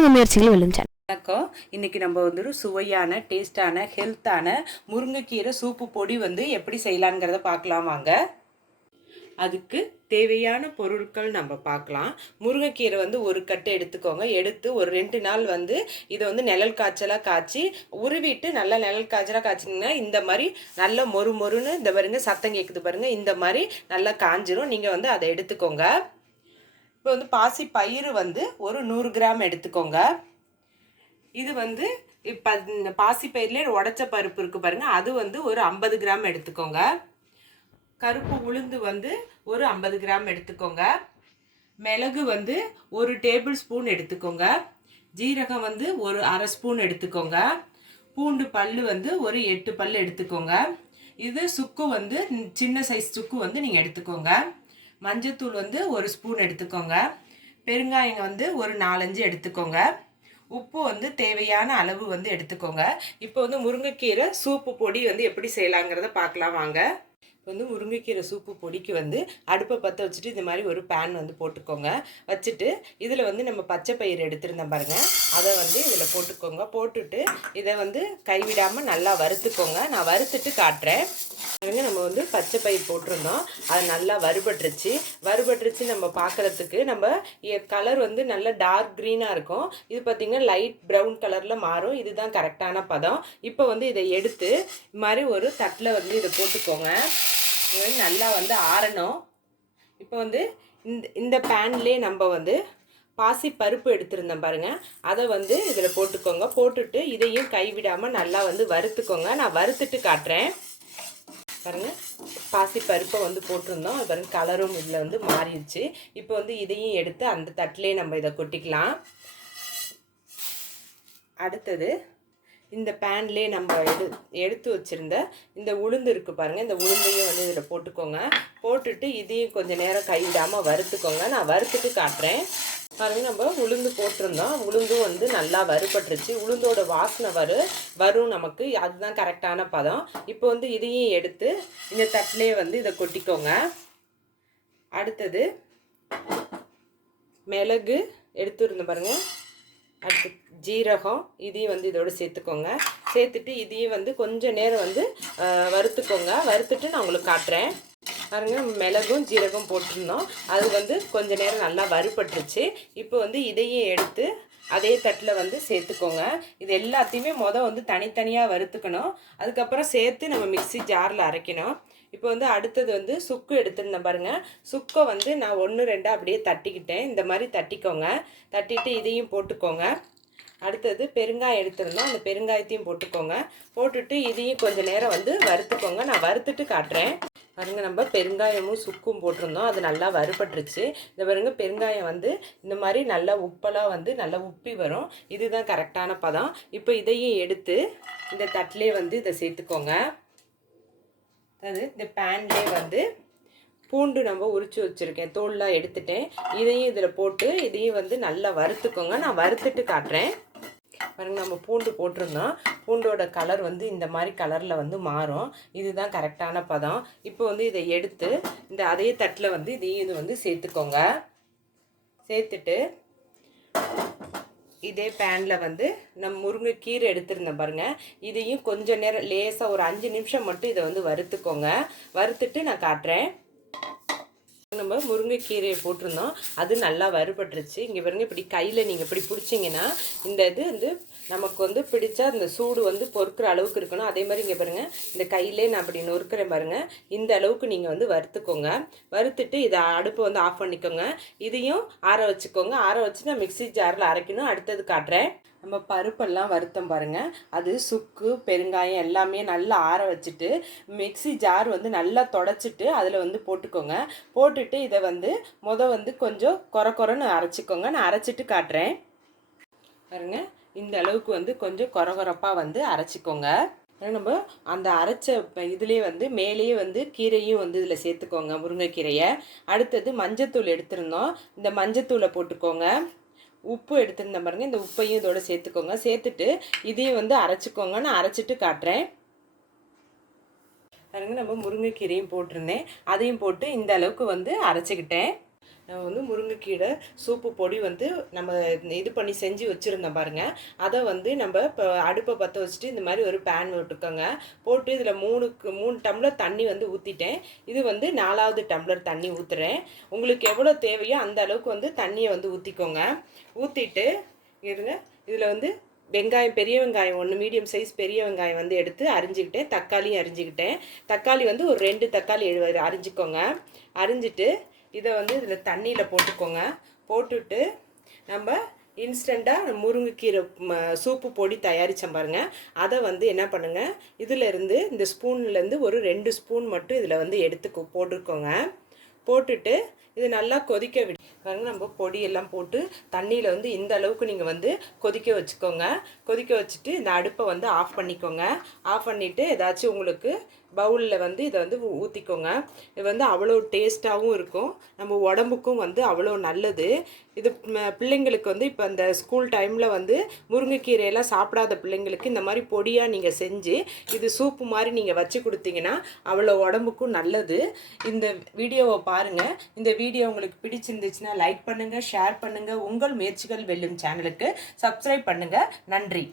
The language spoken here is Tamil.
உங்கள் முயற்சிகள் வெல்லும் சேனல். வணக்கம். இன்னைக்கு நம்ம வந்து சுவையான டேஸ்டான ஹெல்த்தான முருங்கைக்கீரை சூப்பு பொடி வந்து எப்படி செய்யலாங்கிறத பார்க்கலாம் வாங்க. அதுக்கு தேவையான பொருட்கள் நம்ம பார்க்கலாம். முருங்கைக்கீரை வந்து ஒரு கட்டு எடுத்துக்கோங்க. எடுத்து ஒரு 2 நாள் வந்து இதை வந்து நிழல் காய்ச்சலாக காய்ச்சி உருவிட்டு நல்லா நிழல் காய்ச்சலாக காய்ச்சிங்கன்னா இந்த மாதிரி நல்ல மொறு மொறுன்னு இந்த பாருங்க சத்தம் கேட்குது பாருங்க, இந்த மாதிரி நல்லா காஞ்சிரும். நீங்கள் வந்து அதை எடுத்துக்கோங்க. இப்போ வந்து பாசி பயிறு வந்து ஒரு 100 கிராம் எடுத்துக்கோங்க. இது வந்து இப்போ இந்த பாசிப்பயிர்லேயே உடச்ச பருப்பு இருக்குது பாருங்கள், அது வந்து ஒரு 50 கிராம் எடுத்துக்கோங்க. கருப்பு உளுந்து வந்து ஒரு 50 கிராம் எடுத்துக்கோங்க. மிளகு வந்து ஒரு டேபிள் ஸ்பூன் எடுத்துக்கோங்க. ஜீரகம் வந்து ஒரு அரை ஸ்பூன் எடுத்துக்கோங்க. பூண்டு பல் வந்து ஒரு 8 பல் எடுத்துக்கோங்க. இது சுக்கு வந்து சின்ன சைஸ் சுக்கு வந்து நீங்கள் எடுத்துக்கோங்க. மஞ்சத்தூள் வந்து ஒரு ஸ்பூன் எடுத்துக்கோங்க. பெருங்காயம் வந்து ஒரு 4-5 எடுத்துக்கோங்க. உப்பு வந்து தேவையான அளவு வந்து எடுத்துக்கோங்க. இப்போ வந்து முருங்கைக்கீரை சூப்பு பொடி வந்து எப்படி செய்யலாங்கிறத பார்க்கலாம் வாங்க. இப்போ வந்து முருங்கைக்கீரை சூப்பு பொடிக்கு வந்து அடுப்பை பற்ற வச்சுட்டு இந்த மாதிரி ஒரு பேன் வந்து போட்டுக்கோங்க. வச்சுட்டு இதில் வந்து நம்ம பச்சை பயிறு எடுத்துருந்தோம் பாருங்கள், அதை வந்து இதில் போட்டுக்கோங்க. போட்டுட்டு இதை வந்து கைவிடாமல் நல்லா வறுத்துக்கோங்க. நான் வறுத்துட்டு காட்டுறேன் பாருங்க. நம்ம வந்து பச்சை பயிர் போட்டிருந்தோம், அது நல்லா வறுபட்டுருச்சு. நம்ம பார்க்குறதுக்கு நம்ம கலர் வந்து நல்ல டார்க் க்ரீனாக இருக்கும். இது பார்த்திங்கன்னா லைட் ப்ரௌன் கலரில் மாறும். இதுதான் கரெக்டான பதம். இப்போ வந்து இதை எடுத்து இது மாதிரி ஒரு தட்டில் வந்து இதை போட்டுக்கோங்க. இது வந்து நல்லா வந்து ஆறணும். இப்போ வந்து இந்த பேன்லேயே நம்ம வந்து பாசி பருப்பு எடுத்துருந்தேன் பாருங்கள், அதை வந்து இதில் போட்டுக்கோங்க. போட்டுட்டு இதையும் கைவிடாமல் நல்லா வந்து வறுத்துக்கோங்க. நான் வறுத்துட்டு காட்டுறேன் பாருங்கள். பாசி பருப்பை வந்து போட்டிருந்தோம், அது பாருங்கள் கலரும் இதில் வந்து மாறிடுச்சு. இப்போ வந்து இதையும் எடுத்து அந்த தட்டிலே நம்ம இதை கொட்டிக்கலாம். அடுத்தது இந்த பேன்லேயே நம்ம எடுத்து வச்சுருந்த இந்த உளுந்து இருக்குது பாருங்கள், இந்த உளுந்தையும் வந்து இதில் போட்டுக்கோங்க. போட்டுட்டு இதையும் கொஞ்சம் நேரம் கைவிடாமல் வறுத்துக்கோங்க. நான் வறுத்துட்டு காட்டுறேன் பாருங்கள். நம்ம உளுந்து போட்டிருந்தோம், உளுந்தும் வந்து நல்லா வறுபட்டுருச்சு. உளுந்தோட வாசனை வரும் நமக்கு, அதுதான் கரெக்டான பதம். இப்போ வந்து இதையும் எடுத்து இந்த தட்டிலே வந்து இதை கொட்டிக்கோங்க. அடுத்தது மிளகு எடுத்துருந்தேன் பாருங்கள், அடுத்து ஜீரகம், இதையும் வந்து இதோடு சேர்த்துக்கோங்க. சேர்த்துட்டு இதையும் வந்து கொஞ்சம் நேரம் வந்து வறுத்துக்கோங்க. வறுத்துட்டு நான் உங்களுக்கு காட்டுறேன் பாருங்க. மிளகும் ஜீரகம் போட்டிருந்தோம், அது வந்து கொஞ்சம் நேரம் நல்லா வறுபட்டுருச்சு. இப்போ வந்து இதையும் எடுத்து அதே தட்டில் வந்து சேர்த்துக்கோங்க. இது எல்லாத்தையுமே வந்து தனித்தனியாக வறுத்துக்கணும், அதுக்கப்புறம் சேர்த்து நம்ம மிக்ஸி ஜாரில் அரைக்கணும். இப்போ வந்து அடுத்தது வந்து சுக்கு எடுத்துருந்தேன் பாருங்கள். சுக்கை வந்து நான் 1-2 அப்படியே தட்டிக்கிட்டேன். இந்த மாதிரி தட்டிக்கோங்க. தட்டிட்டு இதையும் போட்டுக்கோங்க. அடுத்தது பெருங்காயம் எடுத்துருந்தோம், அந்த பெருங்காயத்தையும் போட்டுக்கோங்க. போட்டுட்டு இதையும் கொஞ்சம் நேரம் வந்து வறுத்துக்கோங்க. நான் வறுத்துட்டு காட்டுறேன் பாருங்கள். நம்ம பெருங்காயமும் சுக்கும் போட்டிருந்தோம், அது நல்லா வறுபட்டுருச்சு. இந்த பாருங்கள், பெருங்காயம் வந்து இந்த மாதிரி நல்லா உப்பெல்லாம் வந்து நல்லா உப்பி வரும். இதுதான் கரெக்டான பதம். இப்போ இதையும் எடுத்து இந்த தட்டிலே வந்து இதை சேர்த்துக்கோங்க. அது இந்த பேன்லேயே வந்து பூண்டு நம்ம உரித்து வச்சுருக்கேன், தோல்லாம் எடுத்துட்டேன். இதையும் இதில் போட்டு இதையும் வந்து நல்லா வறுத்துக்கோங்க. நான் வறுத்துட்டு காட்டுறேன் பாருங்கள். நம்ம பூண்டு போட்டிருந்தோம், பூண்டோட கலர் வந்து இந்த மாதிரி கலரில் வந்து மாறும். இதுதான் கரெக்டான பதம். இப்போ வந்து இதை எடுத்து இந்த அதே தட்டில் வந்து இதையும் இது வந்து சேர்த்துக்கோங்க. சேர்த்துட்டு இதே பேனில் வந்து நம்ம முருங்கைக்கீரை எடுத்துருந்தேன் பாருங்கள், இதையும் கொஞ்சம் நேரம் லேசாக ஒரு 5 நிமிஷம் மட்டும் இதை வந்து வறுத்துக்கோங்க. வறுத்துட்டு நான் காட்டுறேன். நம்ம முருங்கைக்கீரையை போட்டிருந்தோம், அது நல்லா வறுபட்டுருச்சு. இங்கே பாருங்க, இப்படி கையில் நீங்கள் இப்படி பிடிச்சிங்கன்னா இந்த இது வந்து நமக்கு வந்து பிடிச்சா அந்த சூடு வந்து பொறுக்கிற அளவுக்கு இருக்கணும். அதே மாதிரி இங்கே பாருங்கள், இந்த கையிலே நான் அப்படி நொறுக்கிறேன் பாருங்கள், இந்த அளவுக்கு நீங்கள் வந்து வறுத்துக்கோங்க. வறுத்துட்டு இதை அடுப்பை வந்து ஆஃப் பண்ணிக்கோங்க. இதையும் ஆற வச்சுக்கோங்க. ஆற வச்சு நான் மிக்ஸி ஜாரில் அரைக்கணும். அடுத்தது காட்டுறேன். நம்ம பருப்பெல்லாம் வருத்தம் பாருங்கள், அது சுக்கு பெருங்காயம் எல்லாமே நல்லா ஆற வச்சுட்டு மிக்ஸி ஜார் வந்து நல்லா தொடச்சிட்டு அதில் வந்து போட்டுக்கோங்க. போட்டுட்டு இதை வந்து வந்து கொஞ்சம் கொரன்னு அரைச்சிக்கோங்க. நான் அரைச்சிட்டு காட்டுறேன் பாருங்கள். இந்த அளவுக்கு வந்து கொஞ்சம் கொரப்பாக வந்து அரைச்சிக்கோங்க. நம்ம அந்த அரைச்ச இதுலேயே வந்து மேலேயே வந்து கீரையும் வந்து இதில் சேர்த்துக்கோங்க, முருங்கைக்கீரையை. அடுத்தது மஞ்சத்தூள் எடுத்துருந்தோம், இந்த மஞ்சத்தூளை போட்டுக்கோங்க. உப்பு எடுத்துருந்தேன் பாருங்கள், இந்த உப்பையும் இதோட சேர்த்துக்கோங்க. சேர்த்துட்டு இதையும் வந்து அரைச்சிக்கோங்க. நான் அரைச்சிட்டு காட்டுறேன் பாருங்க. நம்ம முருங்கைக்கீரையும் போட்டிருந்தேன், அதையும் போட்டு இந்த அளவுக்கு வந்து அரைச்சிக்கிட்டேன். நான் வந்து முருங்கைக்கீரை சூப்பு பொடி வந்து நம்ம இது பண்ணி செஞ்சு வச்சுருந்தோம் பாருங்கள். அதை வந்து நம்ம இப்போ அடுப்பை பற்ற வச்சுட்டு இந்த மாதிரி ஒரு பேன் விட்டுக்கோங்க. போட்டு இதில் 3 டம்ளர் தண்ணி வந்து ஊற்றிட்டேன். இது வந்து 4வது டம்ளர் தண்ணி ஊற்றுறேன். உங்களுக்கு எவ்வளோ தேவையோ அந்த அளவுக்கு வந்து தண்ணியை வந்து ஊற்றிக்கோங்க. ஊற்றிட்டு இருங்க, இதில் வந்து வெங்காயம், பெரிய வெங்காயம் 1 மீடியம் சைஸ் பெரிய வெங்காயம் வந்து எடுத்து அரிஞ்சிக்கிட்டேன். தக்காளியும் அரிஞ்சிக்கிட்டேன். தக்காளி வந்து ஒரு 2 தக்காளி அரிஞ்சிக்கோங்க. அரிஞ்சிட்டு இதை வந்து இதில் தண்ணியில் போட்டுக்கோங்க. போட்டுட்டு நம்ம இன்ஸ்டண்ட்டாக முருங்கைக்கீரை சூப்பு பொடி தயாரித்தோம் பாருங்கள். அதை வந்து என்ன பண்ணுங்கள், இதிலேருந்து இந்த ஸ்பூன்லேருந்து ஒரு 2 ஸ்பூன் மட்டும் இதில் வந்து எடுத்து போட்டுக்கோங்க. போட்டுட்டு இது நல்லா கொதிக்க விடு பாருங்க. நம்ம பொடியெல்லாம் போட்டு தண்ணியில் வந்து இந்த அளவுக்கு நீங்கள் வந்து கொதிக்க வச்சுக்கோங்க. கொதிக்க வச்சுட்டு இந்த அடுப்பை வந்து ஆஃப் பண்ணிக்கோங்க. ஆஃப் பண்ணிவிட்டு ஏதாச்சும் உங்களுக்கு பவுலில் வந்து இதை வந்து ஊற்றிக்கோங்க. இது வந்து அவ்வளோ டேஸ்ட்டாகவும் இருக்கும், நம்ம உடம்புக்கும் வந்து அவ்வளோ நல்லது. இது பிள்ளைங்களுக்கு வந்து இப்போ இந்த ஸ்கூல் டைமில் வந்து முருங்கைக்கீரையெல்லாம் சாப்பிடாத பிள்ளைங்களுக்கு இந்த மாதிரி பொடியாக நீங்கள் செஞ்சு இது சூப்பு மாதிரி நீங்கள் வச்சு கொடுத்தீங்கன்னா அவ்வளோ உடம்புக்கும் நல்லது. இந்த வீடியோவை பாருங்கள். இந்த வீடியோ உங்களுக்கு பிடிச்சிருந்துச்சுன்னா லைக் பண்ணுங்கள், ஷேர் பண்ணுங்கள். உங்கள் முயற்சிகள் வெல்லும் சேனலுக்கு சப்ஸ்கிரைப் பண்ணுங்கள். நன்றி.